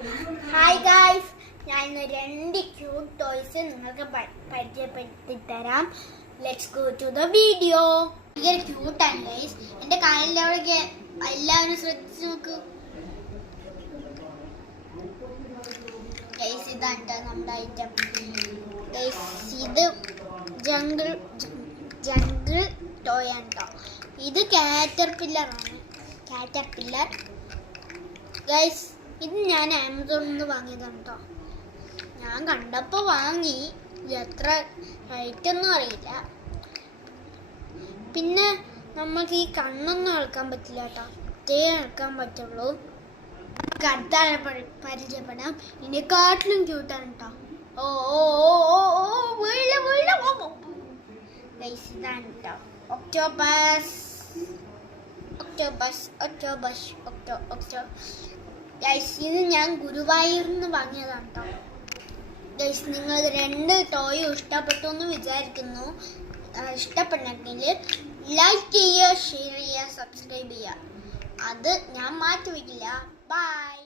Hi guys, ഞാൻ രണ്ട് cute toys നിങ്ങൾക്ക് പരിചയപ്പെടുത്തി തരാം. Let's go to the video. ഭയങ്കര ക്യൂട്ടാണ് ഗൈസ്. എൻ്റെ കാലിൻ്റെ അവിടേക്ക് എല്ലാവരും ശ്രദ്ധിച്ചു നോക്കൂ ഗൈസ്. ഇതാണ് നമ്മുടെ ഐറ്റം ഗൈസ്. ഇത് ജംഗിൾ ടോയ് ആണ് കേട്ടോ. ഇത് കാറ്റർപില്ലറാണ്. Caterpillar guys. ഇത് ഞാൻ ആമസോണിൽ നിന്ന് വാങ്ങിയതാണ് കേട്ടോ. ഞാൻ കണ്ടപ്പോൾ വാങ്ങി. ഇത് എത്ര റേറ്റൊന്നും അറിയില്ല. പിന്നെ നമുക്ക് ഈ കണ്ണൊന്നും ഇളക്കാൻ പറ്റില്ല കേട്ടോ. ഇതേ ഇളക്കാൻ പറ്റുള്ളൂ. അടുത്താണ് പരിചയപ്പെടാം. ഇതിനെക്കാട്ടിലും ക്യൂട്ടാണ് കേട്ടോ. ഓ ഓ ഓ ഓ ഓ ഗൈസ്, ഇതാണ് കേട്ടോ ഒക്ടോബസ്. ഗൈസ്, ഇത് ഞാൻ ഗുരുവായൂരിൽ നിന്ന് വാങ്ങിയതാണ് കേട്ടോ. ഗൈസ്, നിങ്ങൾ രണ്ട് ടോയും ഇഷ്ടപ്പെട്ടു എന്ന് വിചാരിക്കുന്നു. ഇഷ്ടപ്പെട്ടെങ്കിൽ ലൈക്ക് ചെയ്യുക, ഷെയർ ചെയ്യുക, സബ്സ്ക്രൈബ് ചെയ്യുക. അത് ഞാൻ മാറ്റി വയ്ക്കില്ല. ബൈ.